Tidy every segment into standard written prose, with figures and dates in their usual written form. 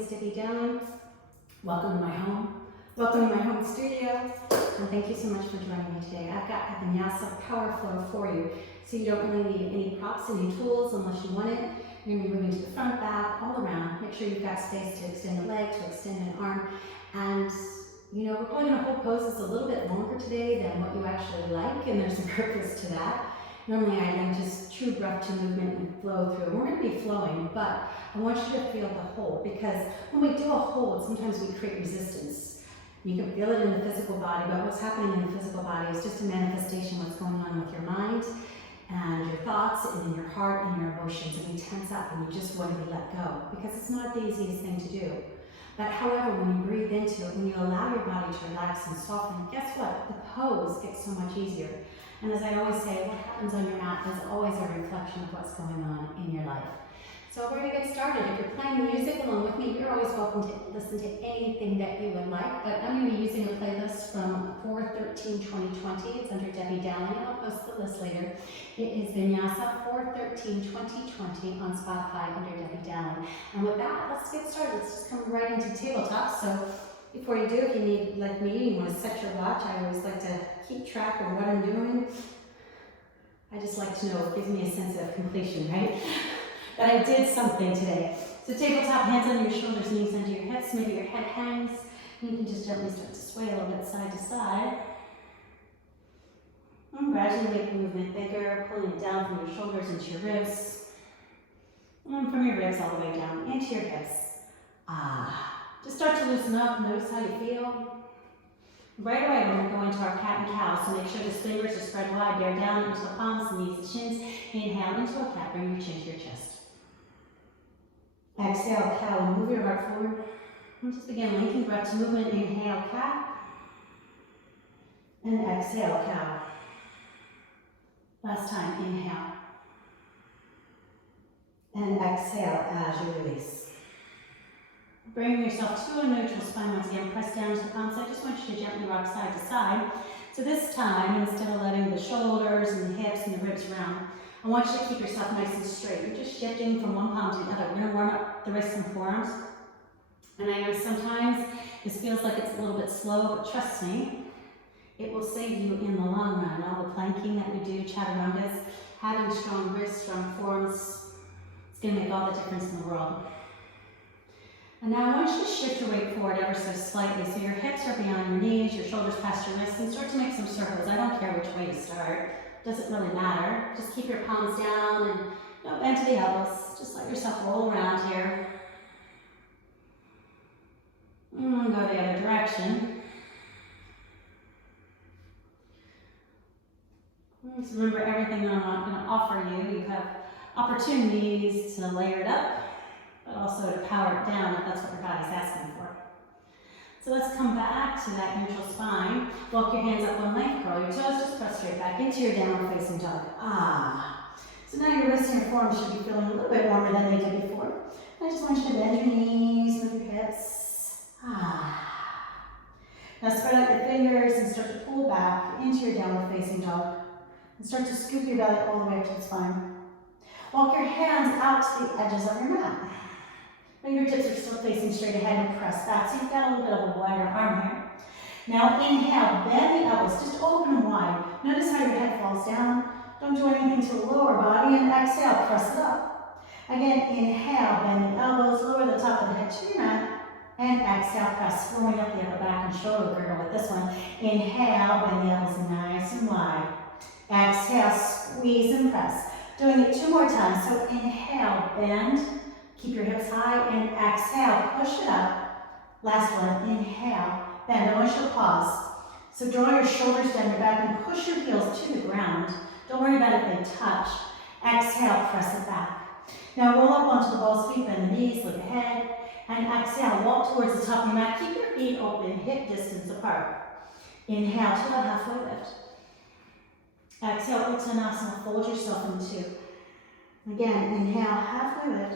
Pleased to be down. Welcome to my home. Welcome to my home studio. And thank you so much for joining me today. I've got a Vinyasa power flow for you. So you don't really need any props, any tools unless you want it. You're going to be moving to the front, back, all around. Make sure you've got space to extend a leg, to extend an arm. And you know, we're probably going to hold poses a little bit longer today than what you actually like, and there's a purpose to that. Normally I like just true breath to movement and flow through. We're going to be flowing, but I want you to feel the hold, because when we do a hold, sometimes we create resistance. You can feel it in the physical body, but what's happening in the physical body is just a manifestation of what's going on with your mind and your thoughts and in your heart and your emotions, and we tense up and you just want to be let go, because it's not the easiest thing to do. But however, when you breathe into it, when you allow your body to relax and soften, guess what? The pose gets so much easier. And as I always say, what happens on your mat is always a reflection of what's going on in your life. So we're going to get started. If you're playing music along with me, you're always welcome to listen to anything that you would like. But I'm going to be using a playlist from 4/13/2020. It's under Debbie Dowling, and I'll post the list later. It is Vinyasa 4/13/2020 on Spotify under Debbie Dowling. And with that, let's get started. Let's just come right into tabletop. So before you do, if you need, like me, you want to set your watch. I always like to keep track of what I'm doing. I just like to know, it gives me a sense of completion, right? That I did something today. So tabletop, hands under your shoulders, knees under your hips, maybe your head hangs. And you can just gently start to sway a little bit side to side. And gradually make the movement bigger, pulling it down from your shoulders into your ribs. And from your ribs all the way down into your hips. Just start to loosen up, notice how you feel. Right away, we're going to go into our cat and cow, so make sure the fingers are spread wide, bear down into the palms, the knees, the shins. Inhale into a cat, bring your chin to your chest. Exhale, cow, move your heart forward. And just begin linking breath to movement. Inhale, cat. And exhale, cow. Last time, inhale. And exhale as you release. Bring yourself to a neutral spine once again. Press down to the palms. I just want you to gently rock side to side. So this time, instead of letting the shoulders and the hips and the ribs round, I want you to keep yourself nice and straight. You're just shifting from one palm to the other. We're going to warm up the wrists and forearms. And I know sometimes this feels like it's a little bit slow, but trust me, it will save you in the long run. All the planking that we do, chaturangas, having strong wrists, strong forearms, it's going to make all the difference in the world. And now I want you to shift your weight forward ever so slightly, so your hips are beyond your knees, your shoulders past your wrists, and start to make some circles. I don't care which way you start. Doesn't really matter. Just keep your palms down and don't bend to the elbows. Just let yourself roll around here. And go the other direction. Just remember everything that I'm going to offer you. You have opportunities to layer it up, but also to power it down if that's what your body's asking for. So let's come back to that neutral spine. Walk your hands up one length, curl your toes, just press straight back into your downward facing dog. So now your wrists and your forearms should be feeling a little bit warmer than they did before. I just want you to bend your knees, move your hips. Now spread out your fingers and start to pull back into your downward facing dog. And start to scoop your belly all the way up to the spine. Walk your hands out to the edges of your mat. Fingertips are still facing straight ahead and press back. So you've got a little bit of a wider arm here. Now inhale, bend the elbows, just open them wide. Notice how your head falls down. Don't do anything to the lower body. And exhale, press it up. Again, inhale, bend the elbows, lower the top of the head to your mat. And exhale, press, flowing up the upper back and shoulder girdle with this one. Inhale, bend the elbows nice and wide. Exhale, squeeze and press. Doing it 2 more times. So inhale, bend. Keep your hips high, and exhale, push it up. Last one, inhale, bend. I want you to pause. So draw your shoulders down your back and push your heels to the ground. Don't worry about if they touch. Exhale, press it back. Now roll up onto the balls, feet, bend the knees, look ahead. And exhale, walk towards the top of your mat. Keep your feet open, hip distance apart. Inhale to a halfway lift. Exhale, Uttanasana, fold yourself in 2. Again, inhale, halfway lift.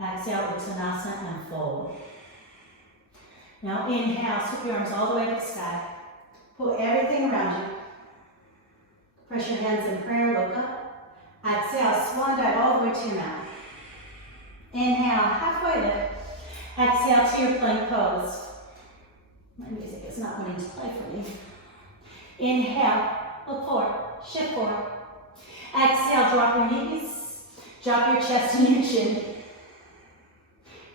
Exhale, Uttanasana, and fold. Now inhale, sweep your arms all the way to the sky. Pull everything around you. Press your hands in prayer, look up. Exhale, swan dive all the way to your mat. Inhale, halfway lift. Exhale to your plank pose. My music is not wanting to play for me. Inhale, look forward, shift forward. Exhale, drop your knees, drop your chest and your chin.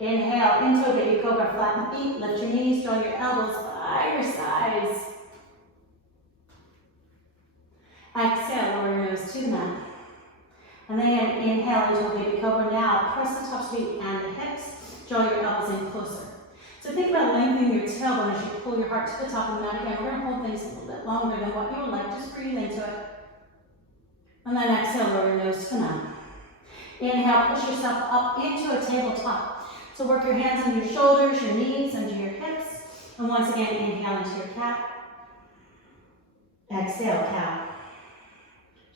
Inhale, into a baby cobra, flatten the feet, lift your knees, draw your elbows by your sides. Exhale, lower your nose to the mat. And then inhale into a baby cobra. Now press the tops of the feet and the hips, draw your elbows in closer. So think about lengthening your tailbone as you pull your heart to the top of the mat. Again, we're going to hold things a little bit longer than what you would like. Just breathe into it. And then exhale, lower your nose to the mat. Inhale, push yourself up into a tabletop. So work your hands on your shoulders, your knees, under your hips. And once again, inhale into your cat. Exhale, cat.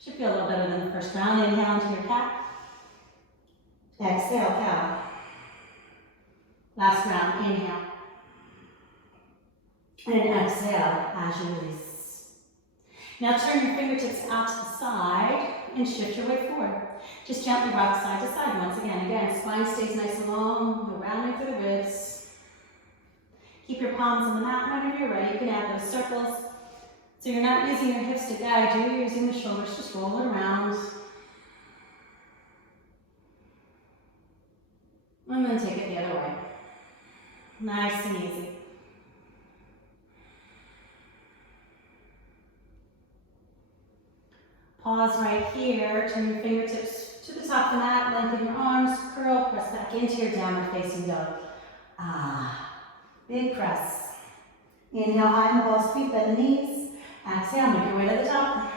Should feel a little better than the first round. Inhale into your cat. Exhale, cow. Last round, inhale. And exhale as you release. Now turn your fingertips out to the side and shift your weight forward. Just gently rock side to side once again. Again, spine stays nice and long. We're rounding through the ribs. Keep your palms on the mat whenever you're ready. You can add those circles. So you're not using your hips to guide you, you're using the shoulders, just roll it around. And then take it the other way. Nice and easy. Pause right here, turn your fingertips to the top of the mat, lengthen your arms, curl, press back into your downward facing dog. Big press. Inhale, high in the balls, feet, bend the knees. Exhale, make your way to the top.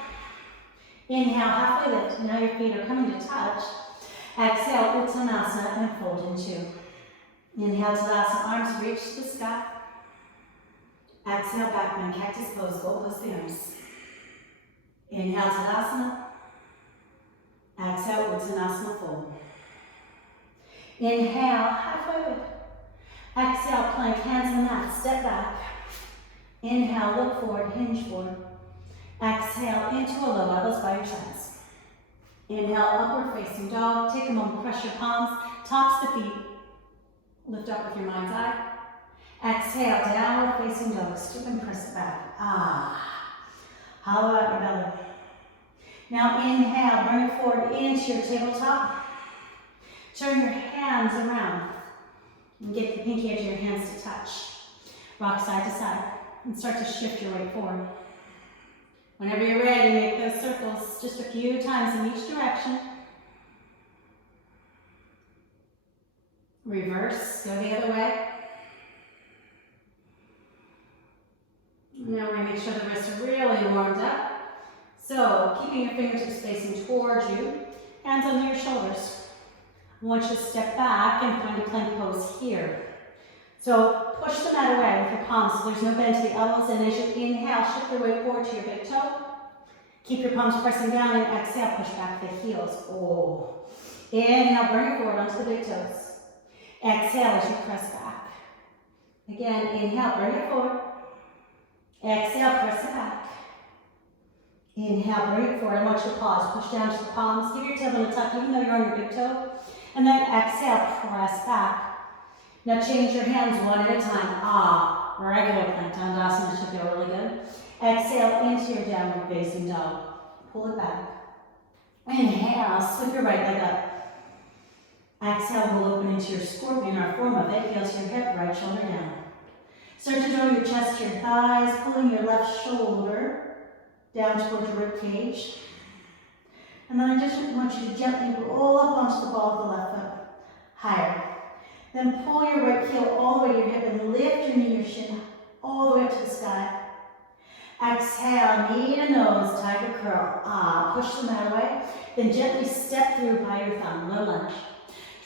Inhale, halfway lift. Now your feet are coming to touch. Exhale, Uttanasana and fold in two. Inhale, Tadasana, arms reach to the sky. Exhale, back bend, cactus pose, gold plus the arms. Inhale, Tadasana. Exhale, Uttanasana, fold. Inhale, halfway lift. Exhale, plank, hands on the mat, step back. Inhale, look forward, hinge forward. Exhale, into a low, elbows by your chest. Inhale, upward facing dog. Take a moment, press your palms, tops to feet. Lift up with your mind's eye. Exhale, downward facing dog. Stoop and press it back. Hollow out your belly. Now inhale, bring it forward into your tabletop. Turn your hands around and get the pinky edge of your hands to touch. Rock side to side. And start to shift your weight forward. Whenever you're ready, make those circles just a few times in each direction. Reverse, go the other way. Now we're going to make sure the wrists are really warmed up. So, keeping your fingertips facing towards you, hands under your shoulders. I want you to step back and find a plank pose here. So push the mat away with your palms so there's no bend to the elbows, and as you inhale, shift your weight forward to your big toe. Keep your palms pressing down, and exhale, push back the heels. Inhale, bring it forward onto the big toes. Exhale as you press back. Again, inhale, bring it forward. Exhale, press it back. Inhale, bring it forward. I want you to pause, push down to the palms, give your tailbone a tuck even though you're on your big toe. And then exhale, press back. Now change your hands one at a time. Regular plank Dandasana should feel really good. Exhale into your downward facing dog. Pull it back. Inhale, slip your right leg up. Exhale, we'll open into your scorpion, our form of it. Heel to your hip, right shoulder down. Start to draw your chest to your thighs, pulling your left shoulder down towards your rib cage. And then I just want you to gently roll up onto the ball of the left foot. Higher. Then pull your right heel all the way to your hip and lift your knee or shin all the way up to the sky. Exhale, knee to nose, tiger curl. Push the mat away. Then gently step through by your thumb, low lunge.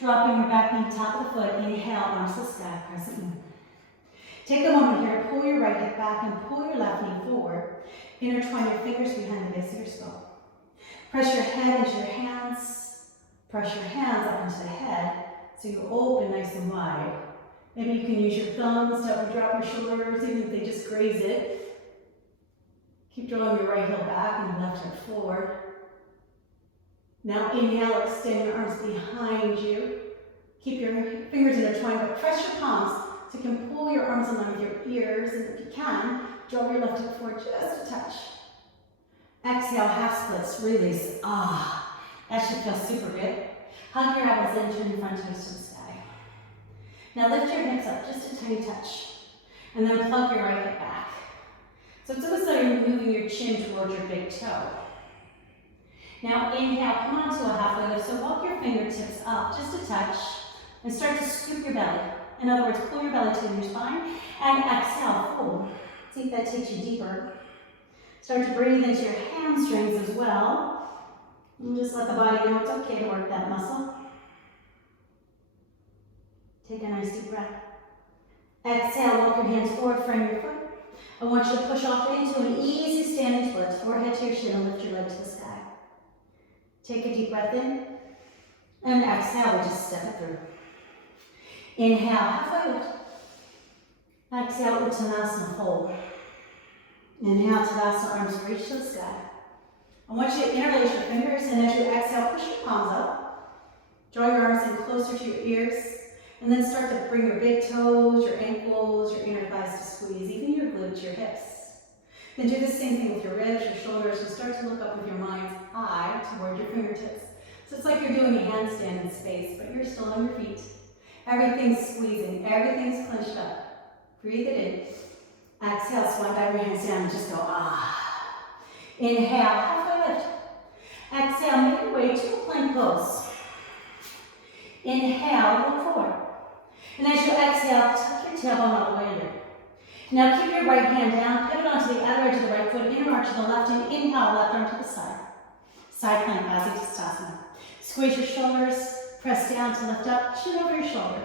Dropping your back knee, top of the foot. Inhale, arms to the sky, crescent moon. Take a moment here to pull your right hip back and pull your left knee forward. Intertwine your fingers behind the base of your skull. Press your head into your hands. Press your hands up into the head so you open nice and wide. Maybe you can use your thumbs to help you drop your shoulders, even if they just graze it. Keep drawing your right heel back and your left hip forward. Now inhale, extend your arms behind you. Keep your fingers intertwined, but press your palms so you can pull your arms in line with your ears, and if you can, draw your left hip forward just a touch. Exhale, half splits, release. Ah, that should feel super good. Hug your elbows in, turn your front toes to the sky. Now lift your hips up just a tiny touch, and then plug your right hip back. So it's almost like you're moving your chin towards your big toe. Now inhale, come onto a halfway lift, so walk your fingertips up just a touch, and start to scoop your belly. In other words, pull your belly to your spine, and exhale, fold. See if that takes you deeper. Start to breathe into your hamstrings as well. And just let the body know it's okay to work that muscle. Take a nice deep breath. Exhale, walk your hands forward, frame your foot. I want you to push off into an easy standing split, forehead to your shin, and lift your leg to the sky. Take a deep breath in, and exhale, we just step it through. Inhale, halfway lift. Exhale, Uttanasana, fold. Inhale, Tadasana, arms reach to the sky. I want you to interlace your fingers, and as you exhale, push your palms up. Draw your arms in closer to your ears, and then start to bring your big toes, your ankles, your inner thighs to squeeze, even your glutes, your hips. Then do the same thing with your ribs, your shoulders, and start to look up with your mind's eye toward your fingertips. So it's like you're doing a handstand in space, but you're still on your feet. Everything's squeezing, everything's clenched up. Breathe it in. Exhale, swan dive your hands down and just go, ah. Inhale, halfway lift. Exhale, make your way to a plank pose. Inhale, look forward. And as you exhale, tuck your tailbone all the way under. Now keep your right hand down, pivot onto the other edge of the right foot, inner arch to the left, and inhale, left arm to the side. Side plank, Adhikastasana. Squeeze your shoulders, press down to lift up, chin over your shoulder.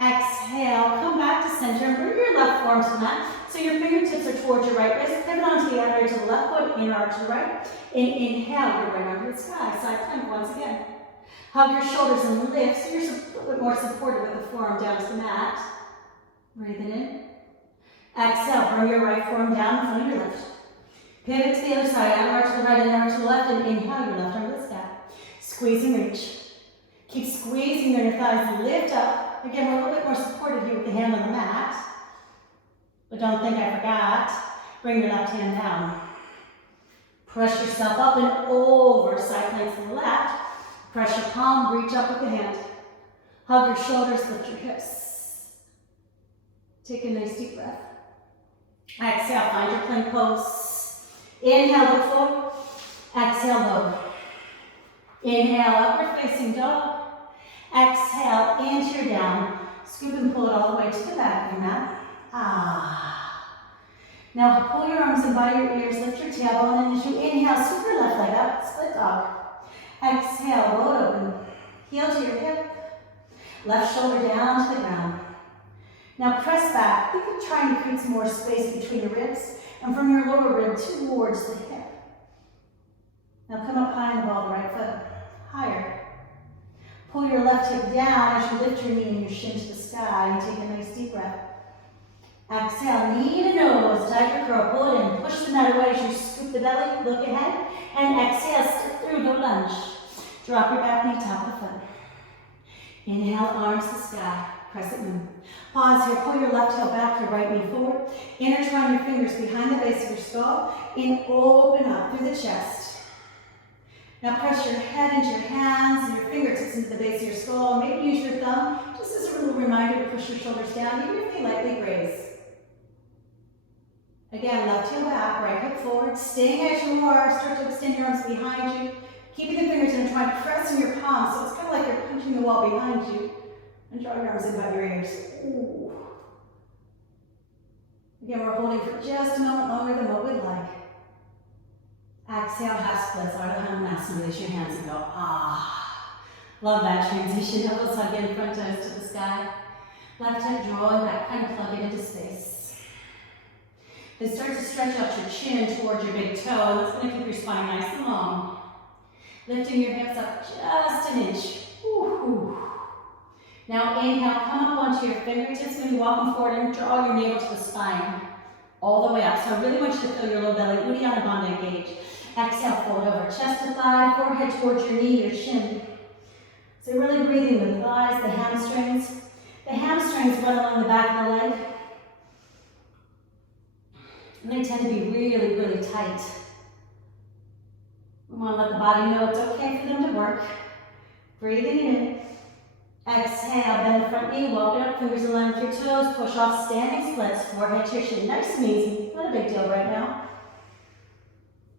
Exhale, come back to center, and bring your left forearm to the mat, so your fingertips are towards your right wrist. Pivot onto the other edge of the left foot, inner arch to the right. And inhale, your right arm to the sky, side plank once again. Hug your shoulders and lift, so you're a little bit more supported with the forearm down to the mat. Breathe it in. Exhale, bring your right forearm down in front of your left. Pivot to the other side, outer arch to the right, inner arch to the left, and inhale, your left arm to the sky. Squeeze and reach. Keep squeezing your inner thighs and lift up. Again, we're a little bit more supported here with the hand on the mat. But don't think I forgot. Bring your left hand down. Press yourself up and over, side plank to the left. Press your palm, reach up with the hand. Hug your shoulders, lift your hips. Take a nice deep breath. Exhale, find your plank pose. Inhale, look forward. Exhale, lower. Inhale, upward facing dog. Exhale, into your down. Scoop and pull it all the way to the back of your mat. Ah. Now pull your arms in by your ears, lift your tailbone, and as you inhale, scoop your left leg up, split dog. Exhale, roll it open. Heel to your hip. Left shoulder down to the ground. Now press back. Think of trying to create some more space between your ribs and from your lower rib towards the hip. Now come up high in the ball of the right foot. Higher. Pull your left hip down as you lift your knee and your shin to the sky. Take a nice deep breath. Exhale, knee to nose, tiger curl, pull it in. Push the mat away as you scoop the belly, look ahead. And exhale, step through, no lunge. Drop your back knee, top of the foot. Inhale, arms to the sky, crescent moon. Pause here, pull your left heel back, your right knee forward. Intertwine your fingers behind the base of your skull and open up through the chest. Now press your head into your hands and your fingertips into the base of your skull. Maybe use your thumb just as a little reminder to push your shoulders down, even if they lightly graze. Again, left heel back, right hip forward. Staying as you are, start to extend your arms behind you. Keeping the fingers intertwined, pressing your palms, so it's kind of like you're punching the wall behind you. And draw your arms in by your ears. Ooh. Again, we're holding for just a moment longer than what we'd like. Exhale, half splits, Ardha Hanumanasana. Release your hands and go, ah. Love that transition. Elbows hug in, front toes to the sky. Left hip drawing back, kind of plug it into space. Then start to stretch out your chin towards your big toe, and that's going to keep your spine nice and long. Lifting your hips up just an inch. Woo-hoo. Now inhale, come up onto your fingertips, maybe walk them forward and draw your navel to the spine. All the way up. So I really want you to feel your low belly, Uddiyana Bandha engage. Exhale, fold over, chest to thigh, forehead towards your knee, your shin. So really breathing the thighs, the hamstrings. The hamstrings run along the back of the leg. And they tend to be really, really tight. We want to let the body know it's okay for them to work. Breathing in. Exhale, bend the front knee, walk it up, fingers in line with your toes, push off standing splits, forehead to your shin. Nice and easy, not a big deal right now.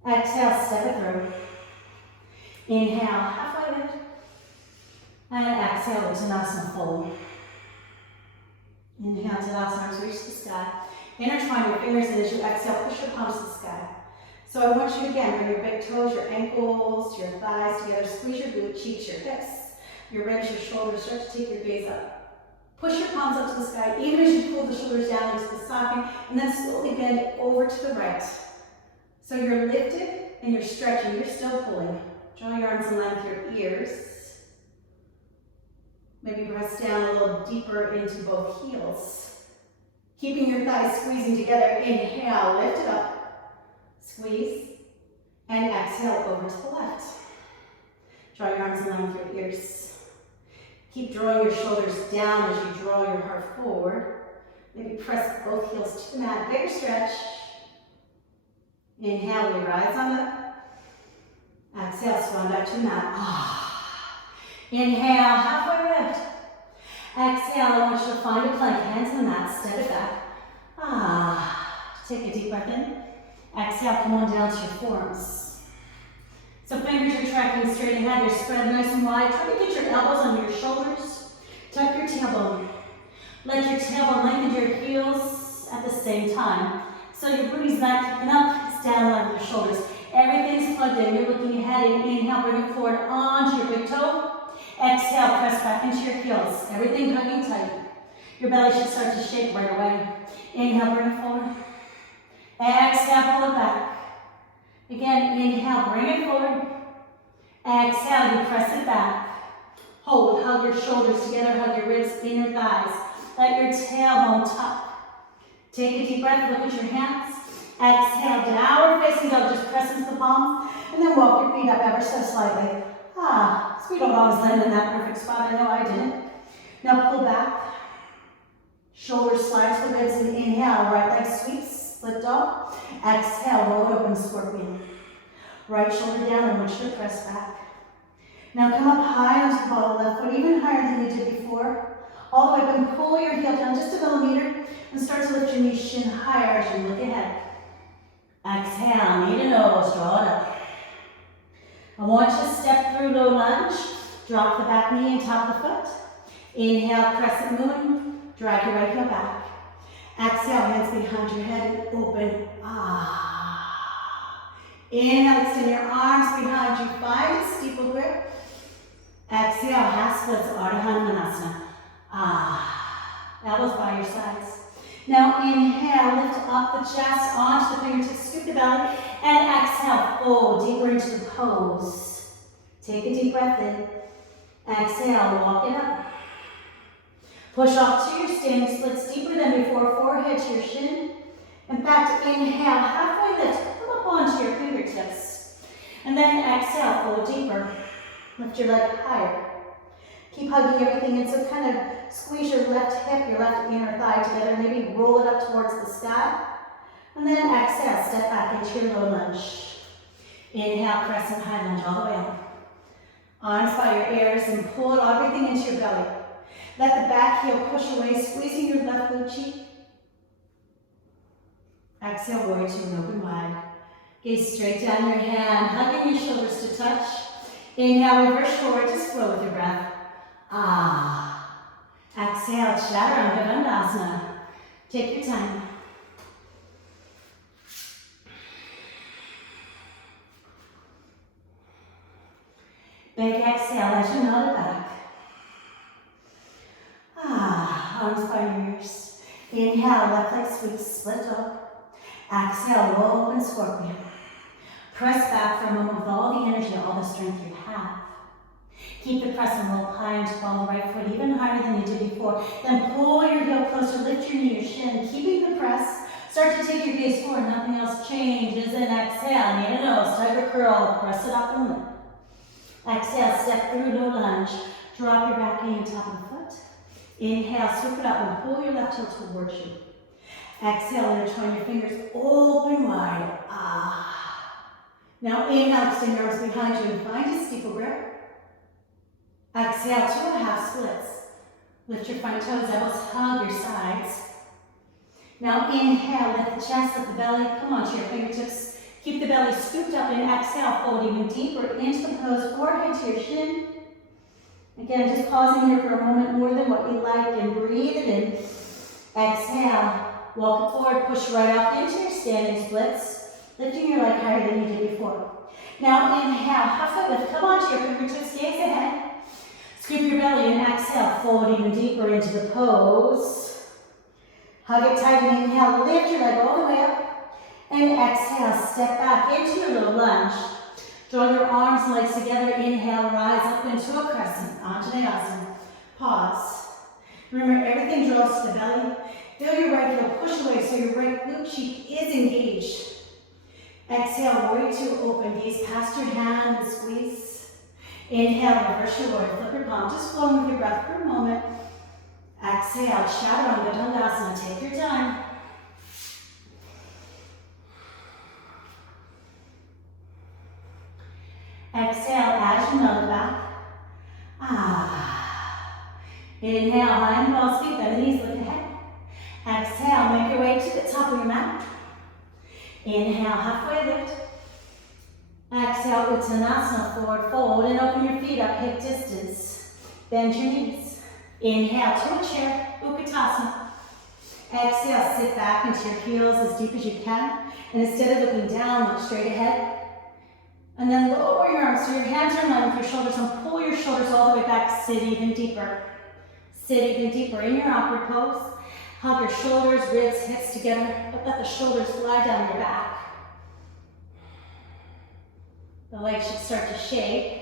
Exhale, step it through. Inhale, halfway lift. And exhale, Uttanasana fold. Inhale, Tadasana, arms reach the sky. Intertwine your fingers, and as you exhale, push your palms to the sky. So I want you again, bring your big toes, your ankles, your thighs together, squeeze your glute cheeks, your hips, your ribs, your shoulders, start to take your gaze up. Push your palms up to the sky, even as you pull the shoulders down into the stocking, and then slowly bend over to the right. So you're lifted and you're stretching, you're still pulling. Draw your arms in line with your ears. Maybe press down a little deeper into both heels. Keeping your thighs squeezing together. Inhale, lift it up, squeeze, and exhale over to the left. Draw your arms in line with your ears. Keep drawing your shoulders down as you draw your heart forward. Maybe press both heels to the mat, bigger stretch. Inhale, we rise on up. Exhale, swan back to the mat. Inhale, halfway lift. Exhale, I want you to find a plank, hands on the mat, step it back. Take a deep breath in. Exhale, come on down to your forearms. So fingers are tracking straight ahead, you're spread nice and wide. Try to get your elbows under your shoulders. Tuck your tailbone. Let your tailbone lengthen your heels at the same time. So your booty's not kicking up, it's down along your shoulders. Everything's plugged in. You're looking ahead and inhale, bring it forward onto your big toe. Exhale, press back into your heels. Everything hugging tight. Your belly should start to shake right away. Inhale, bring it forward. Exhale, pull it back. Again, inhale, bring it forward. Exhale, you press it back. Hold, hug your shoulders together, hug your ribs, inner thighs. Let your tailbone tuck. Take a deep breath, look at your hands. Exhale, downward facing dog, just press into the palms, and then walk your feet up ever so slightly. So we don't always land in that perfect spot, I know I didn't. Now pull back, shoulders slide to the ribs, and inhale, right leg sweeps, split dog. Exhale, roll it open, scorpion. Right shoulder down, and reach your press back. Now come up high onto the ball, left foot even higher than you did before. All the way up and pull your heel down just a millimeter, and start to lift your knees shin higher as you look ahead. Exhale, knee to nose, draw it up. I want you to step through low lunge, drop the back knee and top the foot. Inhale, crescent moon, drag your right heel back. Exhale, hands behind your head and open. Inhale, extend your arms behind you, find a steeple grip. Exhale, half splits, Ardha Hanumanasana. Elbows by your sides. Now inhale, lift up the chest onto the fingertips, scoop the belly, and exhale, fold deeper into the pose. Take a deep breath in. Exhale, walk it up. Push off to your standing splits deeper than before, forehead to your shin. In fact, inhale, halfway lift, come up onto your fingertips. And then exhale, fold deeper. Lift your leg higher. Keep hugging everything in, so kind of squeeze your left hip, your left inner thigh together, maybe roll it up towards the sky. And then exhale, step back into your low lunge. Inhale, crescent high lunge all the way up. Arms by your ears and pull everything into your belly. Let the back heel push away, squeezing your left glute cheek. Exhale, warrior two and open wide. Gaze straight down your hand, hugging your shoulders to touch. Inhale, reverse forward, just flow with your breath. Exhale, Chaturanga Dandasana. Take your time. Big exhale as you nod it back. Arms by your ears. Inhale, left leg sweeps, split dog. Exhale, roll open, scorpion. Press back for a moment with all the energy, all the strength you have. Keep the press and roll high into ball, the right foot even higher than you did before. Then pull your heel closer, lift your knee, your shin, keeping the press. Start to take your gaze forward, nothing else changes. And exhale, knee to nose, tiger curl, press it up and lift. Exhale, step through low lunge. Drop your back knee on top of the foot. Inhale, scoop it up and pull your left heel towards you. Exhale, intertwine your fingers, open wide. Now inhale, extend your arms behind you and find a steeple grip. Exhale, 2.5 splits. Lift your front toes, elbows hug your sides. Now inhale, lift the chest, lift the belly, come onto your fingertips. Keep the belly scooped up and exhale, fold even deeper into the pose, forehead to your shin. Again, just pausing here for a moment more than what you like and breathe it in. Exhale, walk it forward, push right up into your standing splits, lifting your leg higher than you did before. Now inhale, halfway lift, come onto your fingertips, gaze ahead. Scoop your belly and exhale, fold even deeper into the pose. Hug it tight and inhale, lift your leg all the way up. And exhale, step back into your little lunge. Draw your arms and legs together, inhale, rise up into a crescent, Anjaneyasana. Pause. Remember, everything draws to the belly. Feel your right heel push away so your right glute cheek is engaged. Exhale, warrior two, open, gaze past your hand and squeeze. Inhale, reverse your warrior, flip your palm, just flow with your breath for a moment. Exhale, Chaturanga Dandasana, take your time. Exhale, as you melt back. Inhale, high and false feet, bend the knees, look ahead. Exhale, make your way to the top of your mat. Inhale, halfway lift. Exhale, Uttanasana, forward fold, and open your feet up, hip distance. Bend your knees. Inhale to a chair, Utkatasana. Exhale, sit back into your heels as deep as you can. And instead of looking down, look straight ahead. And then lower your arms so your hands are in line with your shoulders and pull your shoulders all the way back. Sit even deeper. Sit even deeper in your upward pose. Hug your shoulders, ribs, hips together, but let the shoulders lie down your back. The legs should start to shake.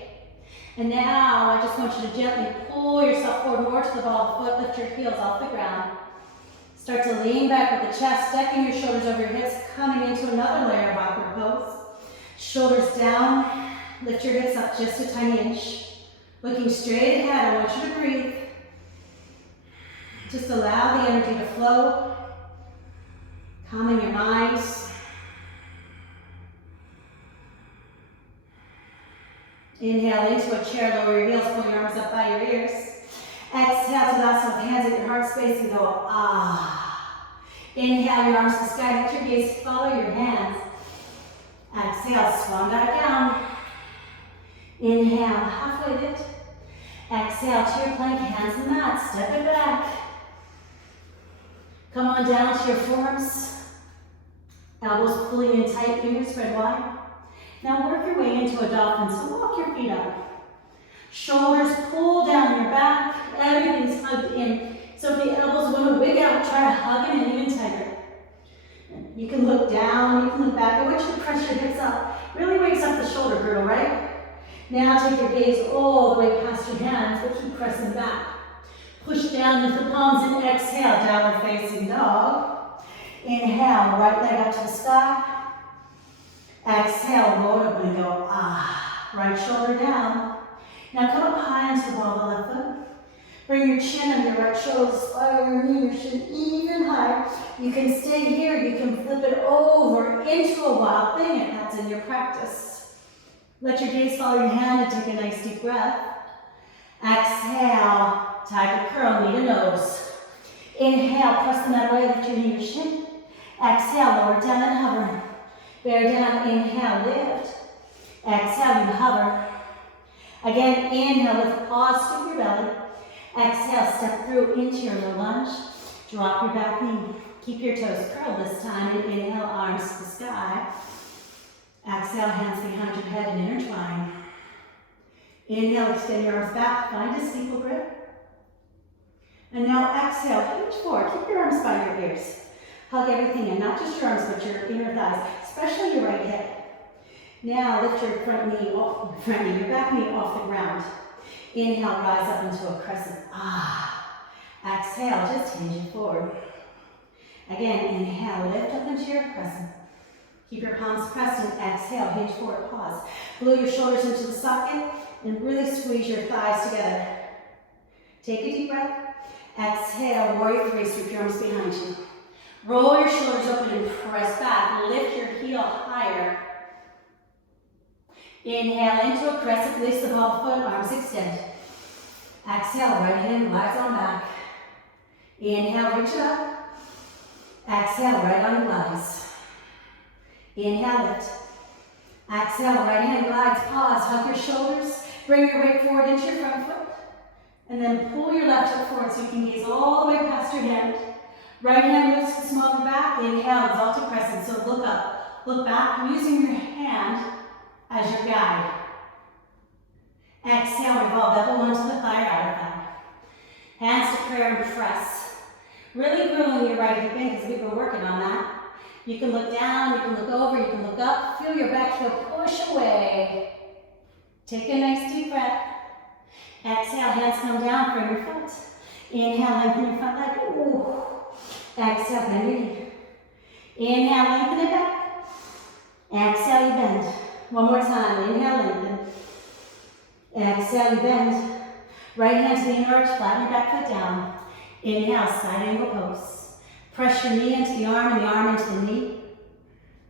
And now I just want you to gently pull yourself forward more to the ball of the foot, lift your heels off the ground. Start to lean back with the chest, stacking your shoulders over your hips, coming into another layer of awkward pose. Shoulders down, lift your hips up just a tiny inch. Looking straight ahead, I want you to breathe. Just allow the energy to flow, calming your mind. Inhale into a chair, lower your heels, pull your arms up by your ears. Exhale, Tadasana, hands at your heart space and go, Inhale, your arms to the sky, lift your gaze, follow your hands. Exhale, swan back down. Inhale, halfway lift. Exhale to your plank, hands in the mat, step it back. Come on down to your forearms. Elbows pulling in tight, fingers spread wide. Now work your way into a dolphin, so walk your feet up. Shoulders pull down your back, everything's hugged in. So if the elbows want to wig out, try to hug it in even tighter. You can look down, you can look back. I want you to press your hips up. Really wakes up the shoulder girdle, right? Now take your gaze all the way past your hands, but keep pressing back. Push down, lift the palms and exhale, downward facing dog. Inhale, right leg up to the sky. Exhale, roll it up and go, right shoulder down. Now come up high into the ball of the left foot. Bring your chin under your right shoulder, spiral your knee, your shin even higher. You can stay here, you can flip it over into a wild thing if that's in your practice. Let your gaze follow your hand and take a nice deep breath. Exhale, tiger curl, knee to nose. Inhale, press the mat away, lift your knee, your shin. Exhale, lower down and hover. Bear down, inhale, lift. Exhale, you hover. Again, inhale, lift, pause, scoop your belly. Exhale, step through into your low lunge. Drop your back knee. Keep your toes curled this time. And inhale, arms to the sky. Exhale, hands behind your head and intertwine. Inhale, extend your arms back. Find a steeple grip. And now exhale, hinge forward. Keep your arms by your ears. Hug everything in, not just your arms, but your inner thighs, especially your right hip. Now lift your front knee off, your back knee off the ground. Inhale, rise up into a crescent. Exhale, just hinge it forward. Again, inhale, lift up into your crescent. Keep your palms pressed and exhale, hinge forward, pause. Glue your shoulders into the socket and really squeeze your thighs together. Take a deep breath. Exhale, warrior three, sweep your arms behind you. Roll your shoulders open and press back. Lift your heel higher. Inhale into a crescent, release the ball foot, arms extend. Exhale, right hand glides on back. Inhale, reach it up. Exhale, right arm glides. Inhale, lift. Exhale, right hand glides, pause, hug your shoulders. Bring your weight forward into your front foot. And then pull your left hip forward so you can gaze all the way past your hand. Right hand lifts the small of your back. Inhale, exalted crescent. So look up, look back, using your hand as your guide. Exhale, revolve, elbow onto the thigh or outer thigh. Hands to prayer and press. Really grilling your right hip in because we've been working on that. You can look down, you can look over, you can look up. Feel your back heel push away. Take a nice deep breath. Exhale, hands come down, frame your foot. Inhale, lengthen your front leg. Ooh. Exhale, bend your knee. Inhale, lengthen it back. Exhale, you bend. One more time. Inhale, lengthen. Exhale, you bend. Right hand to the inner arch, flatten your back foot down. Inhale, side angle pose. Press your knee into the arm and the arm into the knee.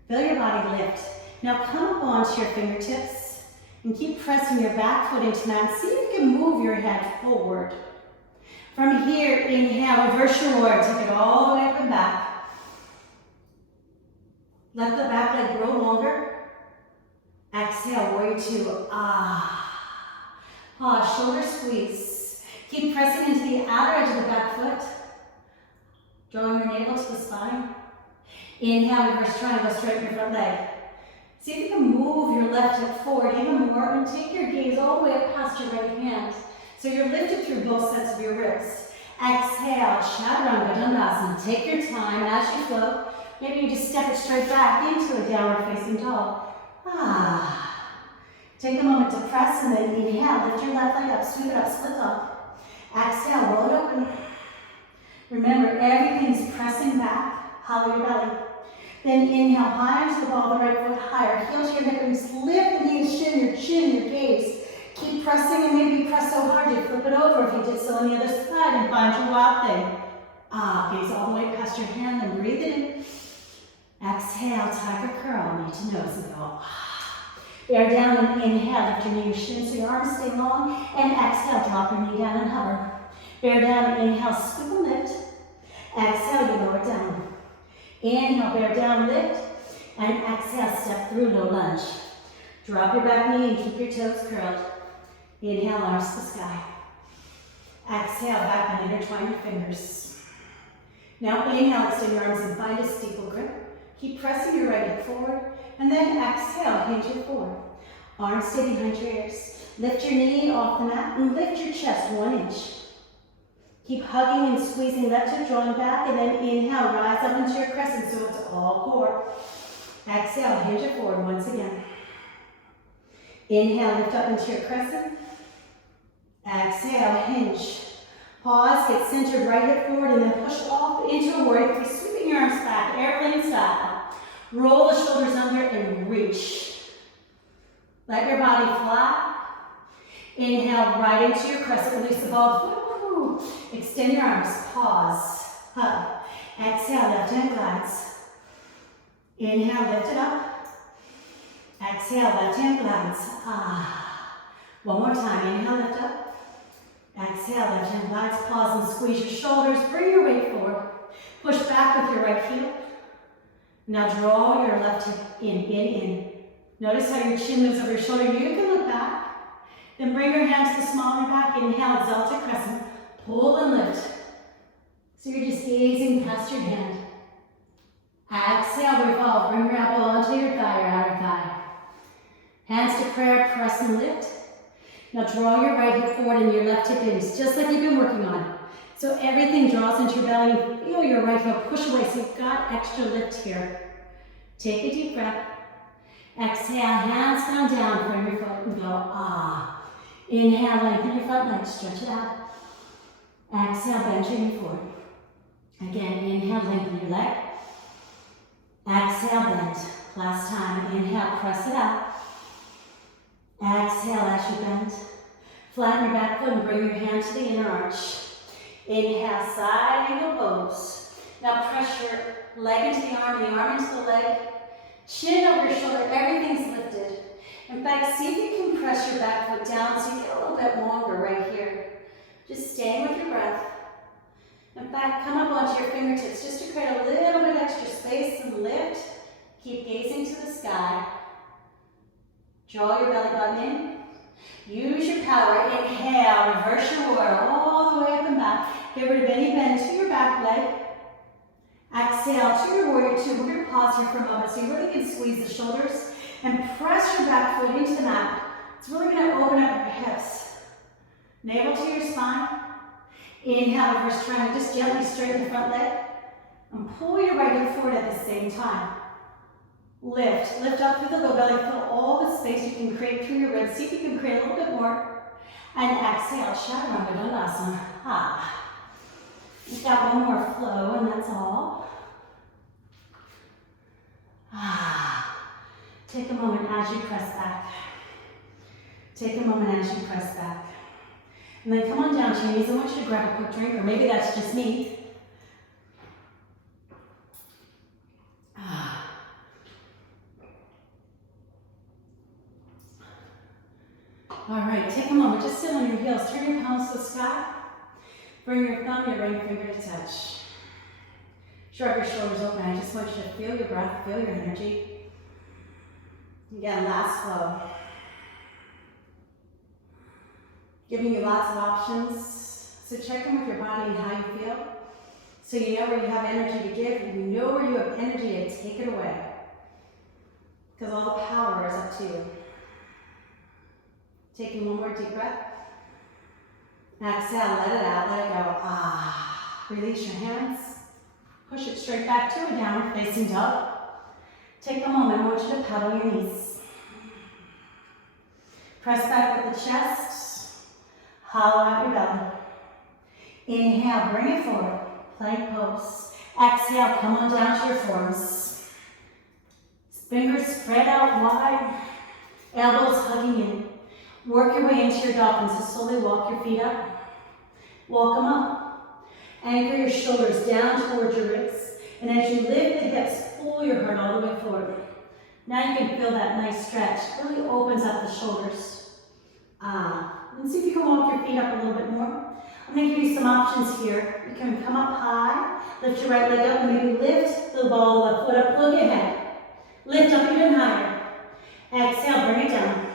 Feel your body lift. Now come up onto your fingertips and keep pressing your back foot into that. See if you can move your head forward. From here, inhale, reverse your warrior. Take it all the way up and back. Let the back leg grow longer. Exhale, warrior two. Pause, shoulder squeeze. Keep pressing into the outer edge of the back foot. Drawing your navel to the spine. Inhale, reverse triangle, straighten your front leg. See if you can move your left hip forward even more and take your gaze all the way up past your right hand. So you're lifted through both sets of your ribs. Exhale, Chaturanga Dandasana. Take your time as you flow. Maybe you just step it straight back into a downward facing dog. Take a moment to press and then inhale. Lift your left leg up, sweep it up, split up. Exhale, roll it open. Remember, everything's pressing back. Hollow your belly. Then inhale, high onto the ball of the right foot, higher. Heel to your hip and just lift the knees, your chin, your gaze. Keep pressing and maybe press so hard you flip it over if you did so on the other side and find your wild thing. Gaze all the way past your hand and breathe it in. Exhale, tiger curl, knee to nose and go. Bear down and inhale, lift your knee and shin so your arms stay long. And exhale, drop your knee down and hover. Bear down and inhale, scoop and lift. Exhale, you lower down. Inhale, bear down, lift. And exhale, step through, low lunge. Drop your back knee and keep your toes curled. Inhale, arch the sky. Exhale, back and intertwine your fingers. Now inhale, extend your arms and find a steeple grip. Keep pressing your right hip forward. And then exhale, hinge it forward. Arms stay behind your ears. Lift your knee off the mat and lift your chest 1 inch. Keep hugging and squeezing left hip, drawing back, and then inhale, rise up into your crescent so it's all core. Exhale, hinge it forward once again. Inhale, lift up into your crescent. Exhale, hinge. Pause, get centered, right hip forward, and then push off into a warrior three, sweeping your arms back, airplane style. Roll the shoulders under and reach. Let your body flat. Inhale, right into your crescent, release the ball of the foot. Extend your arms, pause, hug. Exhale, left hand glides. Inhale, lift it up. Exhale, left hand glides. One more time, inhale, lift up. Exhale, left hand glides, pause and squeeze your shoulders, bring your weight forward. Push back with your right heel. Now draw your left hip in. Notice how your chin moves over your shoulder. You can look back. Then bring your hands to the small of your back. Inhale, exalted crescent. Pull and lift. So you're just gazing past your hand. Exhale, revolve. Bring your elbow onto your thigh or outer thigh. Hands to prayer, press and lift. Now draw your right hip forward and your left hip in, just like you've been working on. So everything draws into your belly. Feel your right heel push away so you've got extra lift here. Take a deep breath. Exhale, hands come down, frame your foot and go, Inhale, lengthen your front leg, stretch it out. Exhale, bend your knee forward. Again, inhale, lengthen your leg. Exhale, bend. Last time, inhale, press it out. Exhale as you bend. Flatten your back foot and bring your hand to the inner arch. Inhale, side angle pose. Now press your leg into the arm and the arm into the leg. Chin over your shoulder, everything's lifted. In fact, see if you can press your back foot down so you get a little bit longer right here. Just staying with your breath. In fact, come up onto your fingertips just to create a little bit extra space and lift. Keep gazing to the sky. Draw your belly button in. Use your power. Inhale, reverse your warrior all the way up and back. Get rid of any bend to your back leg. Exhale to your warrior two. We're going to pause here for a moment so you really can squeeze the shoulders and press your back foot into the mat. It's really going to open up your hips. Navel to your spine. Inhale, reverse triangle. Just gently straighten the front leg. And pull your right hip forward at the same time. Lift up through the low belly. Fill all the space you can create through your ribs. See if you can create a little bit more. And exhale, Chaturanga Dandasana. Ah. We've got one more flow, and that's all. Ah. Take a moment as you press back. Take a moment as you press back. And then come on down to your knees. I want you to grab a quick drink, or maybe that's just me. All right, take a moment, just sit on your heels, turn your palms to the sky, bring your thumb, your ring finger to touch. Shrug your shoulders open, I just want you to feel your breath, feel your energy. Again, last flow. Giving you lots of options, so check in with your body and how you feel, so you know where you have energy to give, and you know where you have energy to take it away, because all the power is up to you. Taking one more deep breath. Exhale, let it out, let it go. Ah. Release your hands. Push it straight back to a downward facing dog. Take a moment, I want you to pedal your knees. Press back with the chest. Hollow out your belly. Inhale, bring it forward. Plank pose. Exhale, come on down to your forearms. Fingers spread out wide. Elbows hugging in. Work your way into your dolphin, so slowly walk your feet up. Walk them up. Anchor your shoulders down towards your ribs. And as you lift the hips, pull your heart all the way forward. Now you can feel that nice stretch. Really opens up the shoulders. And see if you can walk your feet up a little bit more. I'm going to give you some options here. You can come up high, lift your right leg up, and maybe lift the ball of the left foot up. Look ahead. Lift up even higher. Exhale, bring it down.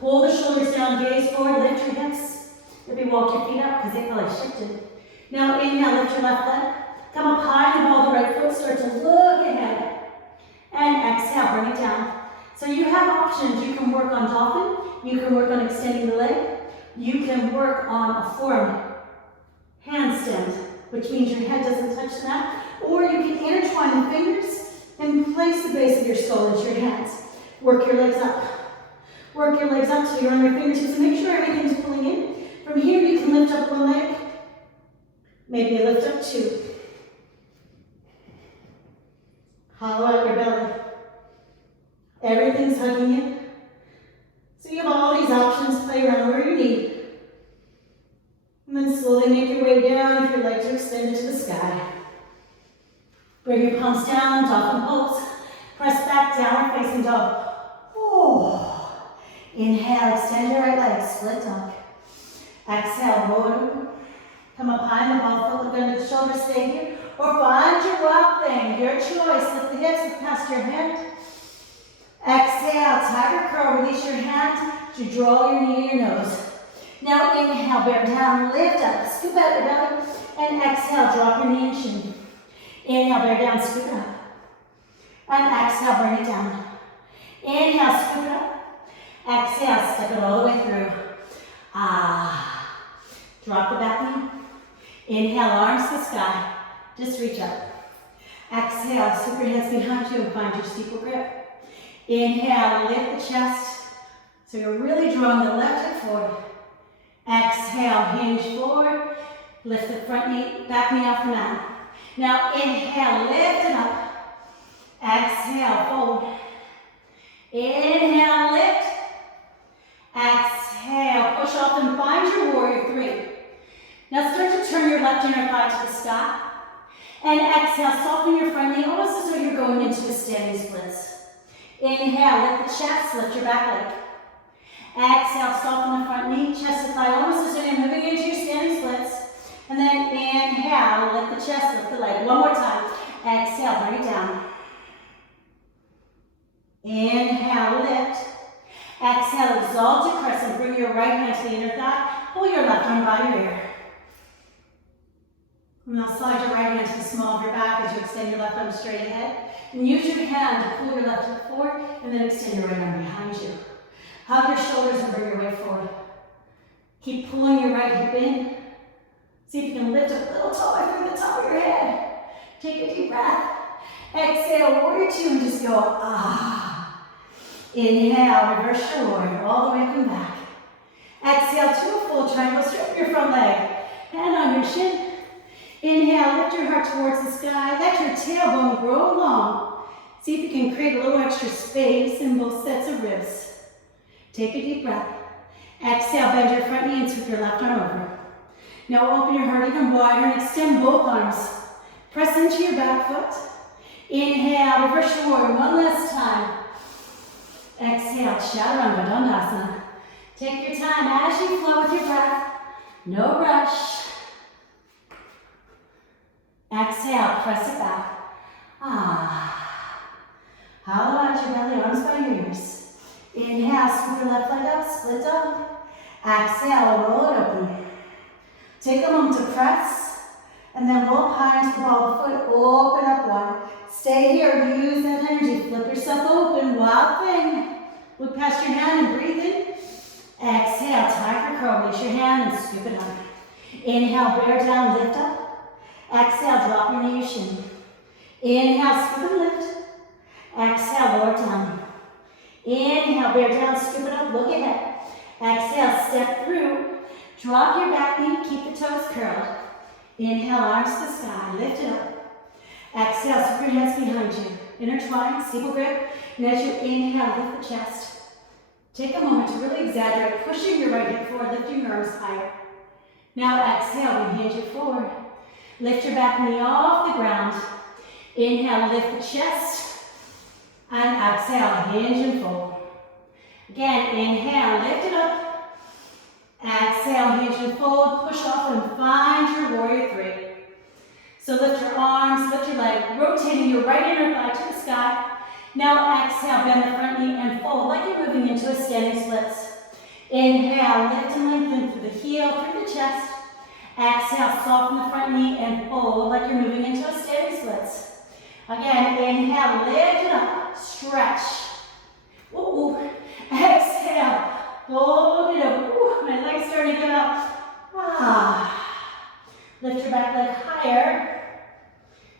Pull the shoulders down, gaze forward, lift your hips. Maybe walk your feet up because they feel like shifted. Now inhale, lift your left leg. Come up high and ball the right foot, start to look ahead. And exhale, bring it down. So you have options. You can work on dolphin. You can work on extending the leg. You can work on a forearm handstand, which means your head doesn't touch the mat. Or you can intertwine the fingers and place the base of your skull into your hands. Work your legs up. Work your legs up till you're on your fingertips and make sure everything's pulling in. From here, you can lift up one leg. Maybe lift up two. Hollow out your belly. Everything's hugging in. So you have all these options. Play around where you need. And then slowly make your way down if your legs are extended to the sky. Bring your palms down, dolphin pose. Press back, downward facing dog. Oh. Inhale, extend your right leg, split dog. Exhale, roll it over. Come up high in the ball foot, look under the shoulder, stay here. Or find your wild thing, your choice. Lift the hips, look past your head. Exhale, tiger curl, release your hand to draw your knee to your nose. Now inhale, bear down, lift up, scoop out your belly, and exhale, drop your knee and chin. Inhale, bear down, scoop it up. And exhale, bring it down. Inhale, scoop it up. Exhale, step it all the way through. Drop the back knee. Inhale, arms to the sky. Just reach up. Exhale, scoop your hands behind you and find your steeple grip. Inhale, lift the chest. So you're really drawing the left hip forward. Exhale, hinge forward. Lift the front knee, back knee off the mat. Now inhale, lift it up. Exhale, fold. Inhale, lift. Exhale. Exhale, push off and find your warrior three. Now start to turn your left inner thigh to the sky. And exhale, soften your front knee almost as though you're going into a standing splits. Inhale, lift the chest, lift your back leg. Exhale, soften the front knee, chest to thigh almost as though you're moving into your standing splits. And then inhale, lift the chest, lift the leg. One more time. Exhale, bring it down. Inhale, lift. Exhale, exalt to crescent. Bring your right hand to the inner thigh. Pull your left arm by your ear. Now slide your right hand to the small of your back as you extend your left arm straight ahead. And use your hand to pull your left hip forward and then extend your right arm behind you. Hug your shoulders and bring your weight forward. Keep pulling your right hip in. See if you can lift up a little taller through the top of your head. Take a deep breath. Exhale, warrior two, and just go, ah. Inhale, reverse your warrior, all the way up and back. Exhale to a full triangle, straighten your front leg. Hand on your shin. Inhale, lift your heart towards the sky. Let your tailbone grow long. See if you can create a little extra space in both sets of ribs. Take a deep breath. Exhale, bend your front knee and sweep your left arm over. Now open your heart even wider and extend both arms. Press into your back foot. Inhale, reverse your warrior one last time. Exhale, chaturanga dandasana. Take your time as you flow with your breath. No rush. Exhale, press it back. Ah. Hollow out your belly, arms by your ears. Inhale, scoop your left leg up, split dog. Exhale, roll it open. Take a moment to press, and then roll up high into the ball of the foot, open up wide. Stay here, use that energy, flip yourself open, wild thing. Look past your hand and breathe in. Exhale, tiger curl, raise your hand and scoop it up. Inhale, bear down, lift up. Exhale, drop your knee, shin. Inhale, scoop and lift. Exhale, lower down. Inhale, bear down, scoop it up, look ahead. Exhale, step through. Drop your back knee, keep the toes curled. Inhale, arms to the sky, lift it up. Exhale, sweep your hands behind you. Intertwine, steeple grip. And as you inhale, lift the chest. Take a moment to really exaggerate, pushing your right hip forward, lifting your arms higher. Now exhale, we hinge it forward. Lift your back knee off the ground. Inhale, lift the chest. And exhale, hinge and fold. Again, inhale, lift it up. Exhale, hinge and fold, push off and find your warrior three. So lift your arms, lift your leg, rotating your right inner thigh to the sky. Now exhale, bend the front knee and fold like you're moving into a standing splits. Inhale, lift and lengthen through the heel, through the chest. Exhale, soften the front knee and fold like you're moving into a standing splits. Again, inhale, lift it up, stretch. Ooh. Exhale, fold it over. Ooh, my leg's starting to get up. Ah. Lift your back leg higher.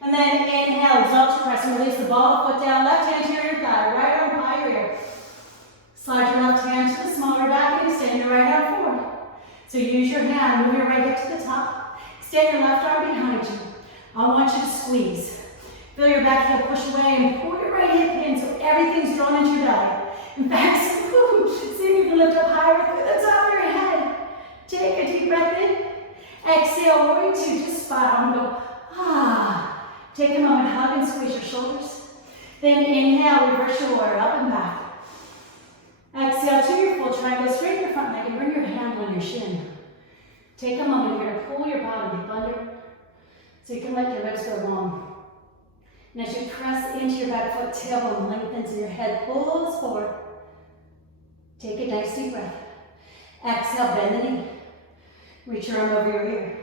And then inhale, exalt your press and release the ball of the foot down. Left hand to your thigh, right arm by your ear. Slide your left hand to the smaller back and extend your right arm forward. So use your hand, move your right hip to the top. Extend your left arm behind you. I want you to squeeze. Feel your back heel push away and pull your right hip in so everything's drawn into your belly. In fact, see if you can lift up higher through the top of your head. Take a deep breath in. Exhale, warrior two, just spot on, go, ah. Take a moment, hug and squeeze your shoulders. Then inhale, reverse your warrior, up and back. Exhale to your full triangle, straighten your front leg and bring your hand on your shin. Take a moment here to pull your body deep under so you can let your ribs go long. And as you press into your back foot, tailbone lengthens and your head pulls forward. Take a nice deep breath. Exhale, bend the knee. Reach your arm over your ear.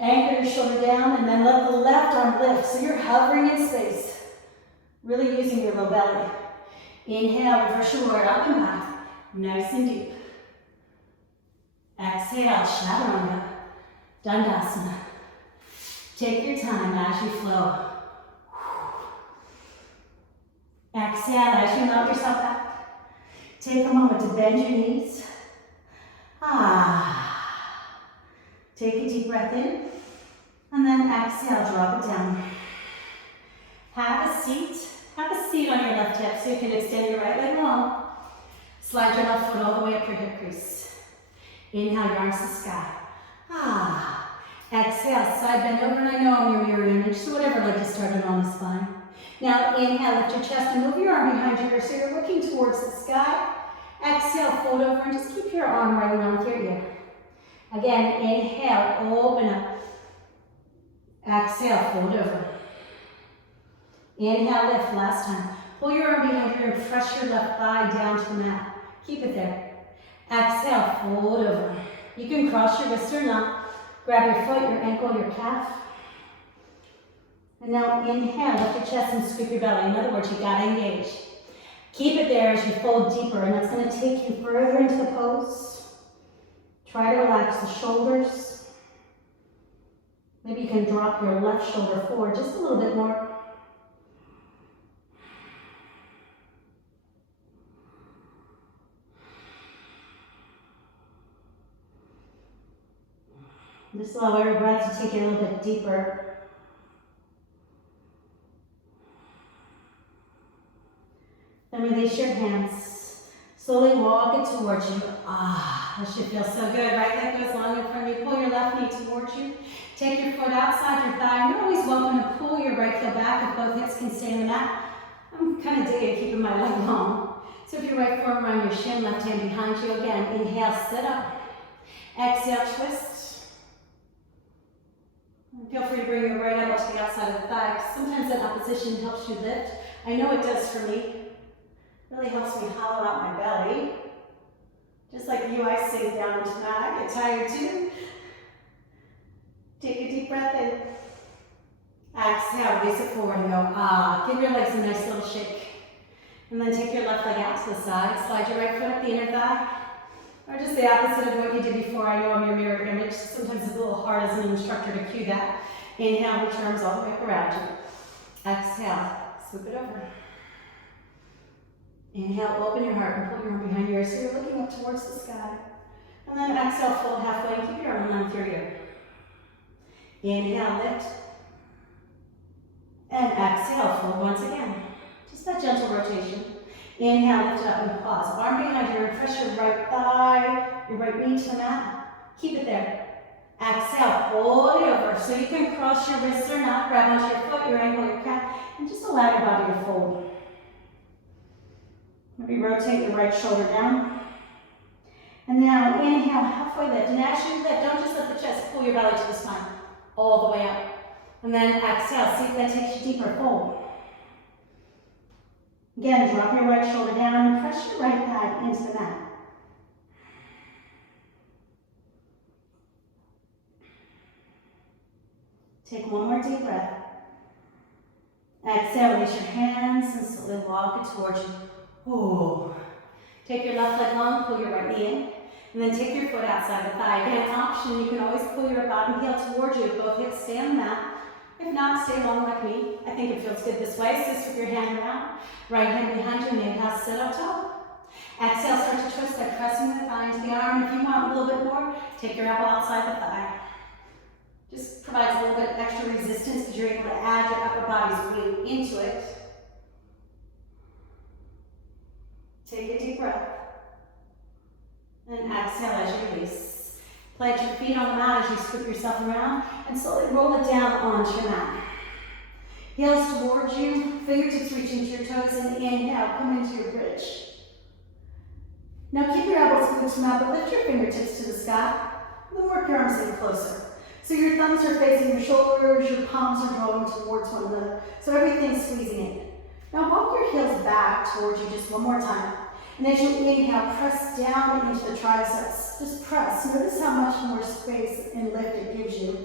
Anchor your shoulder down and then let the left arm lift so you're hovering in space. Really using your low belly. Inhale, reverse your warrior up and back. Nice and deep. Exhale, chaturanga dandasana. Take your time as you flow. Exhale as you melt yourself back. Take a moment to bend your knees. Ah. Take a deep breath in. And then exhale, drop it down. Have a seat. Have a seat on your left hip so you can extend your right leg long. Slide your left foot all the way up your hip crease. Inhale, your arms to the sky. Ah. Exhale, side bend over, and I know I'm your mirror image, so whatever leg you started on is fine. Now inhale, lift your chest and move your arm behind you so you're looking towards the sky. Exhale, fold over and just keep your arm right around with your ear. Again, inhale, open up. Exhale, fold over. Inhale, lift, last time. Pull your arm behind you and press your left thigh down to the mat. Keep it there. Exhale, fold over. You can cross your wrists or not. Grab your foot, your ankle, your calf. And now inhale, lift your chest and scoop your belly. In other words, you gotta engage. Keep it there as you fold deeper, and that's gonna take you further into the pose. Try to relax the shoulders. Maybe you can drop your left shoulder forward just a little bit more. Just allow every breath to take you a little bit deeper. Then release your hands. Slowly walk it towards you. Ah, that should feel so good. Right leg goes long in front of you. Pull your left knee towards you. Take your foot outside your thigh. You're always welcome to pull your right heel back if both hips can stay on the mat. I'm kind of digging keeping my leg long. So if your right forearm around your shin, left hand behind you. Again, inhale, sit up. Exhale, twist. Feel free to bring your right elbow to the outside of the thigh. Sometimes that opposition helps you lift. I know it does for me. It really helps me hollow out my belly. Just like you, I sink down into the mat. I get tired too. Take a deep breath in. Exhale, release it forward and go, ah. Give your legs a nice little shake. And then take your left leg out to the side. Slide your right foot up the inner thigh. Or just the opposite of what you did before. I know I'm your mirror image. Sometimes it's a little hard as an instructor to cue that. Inhale, reach your arms all the way up around you. Exhale, swoop it over. Inhale, open your heart and pull your arm behind your ear so you're looking up towards the sky. And then exhale, fold halfway and keep your arm around your ear. Inhale, lift. And exhale, fold once again. Just that gentle rotation. Inhale, lift up and pause. Arm behind you and press your right thigh, your right knee to the mat. Keep it there. Exhale, fold it over. So you can cross your wrists or not. Grab onto your foot, your ankle, your calf, and just allow your body to fold. Maybe rotate your right shoulder down. And now inhale, halfway lift. And as you lift, don't just let the chest pull your belly to the spine. All the way up. And then exhale, see if that takes you deeper. Fold. Again, drop your right shoulder down and press your right thigh into the mat. Take one more deep breath. Exhale, release your hands and slowly walk it towards you. Ooh. Take your left leg long, pull your right knee in, and then take your foot outside the thigh. Again, option, you can always pull your bottom heel towards you if both hips stay on the mat. If not, stay long like me. I think it feels good this way. So swip your hand around. Right hand behind you, and inhale, sit up tall. Exhale, start to twist by pressing the thigh into the arm. If you want a little bit more, take your elbow outside the thigh. Just provides a little bit of extra resistance because you're able to add your upper body's weight into it. Take a deep breath. And exhale as you release. Plant your feet on the mat as you scoop yourself around and slowly roll it down onto your mat. Heels towards you, fingertips reaching to your toes, and inhale, come into your bridge. Now keep your elbows glued to the mat, but lift your fingertips to the sky, and then work your arms in closer. So your thumbs are facing your shoulders, your palms are drawing towards one another, so everything's squeezing in. Now walk your heels back towards you just one more time. And as you inhale, press down into the triceps. Just press. Notice how much more space and lift it gives you.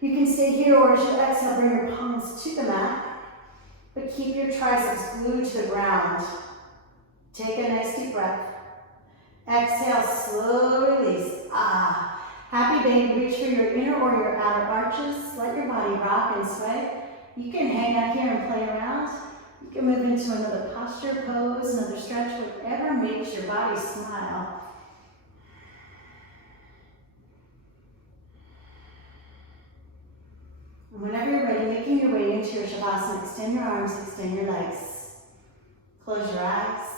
You can stay here, or as you exhale, bring your palms to the mat, but keep your triceps glued to the ground. Take a nice deep breath. Exhale, slow release. Ah. Happy baby, reach for your inner or your outer arches. Let your body rock and sway. You can hang out here and play around. You can move into another posture, pose, another stretch, whatever makes your body smile. And whenever you're ready, making your way into your Shavasana, extend your arms, extend your legs. Close your eyes.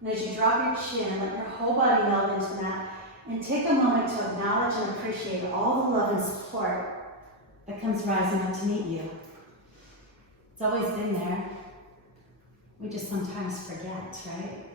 And as you drop your chin, let your whole body melt into the mat. And take a moment to acknowledge and appreciate all the love and support that comes rising up to meet you. It's always been there. We just sometimes forget, right?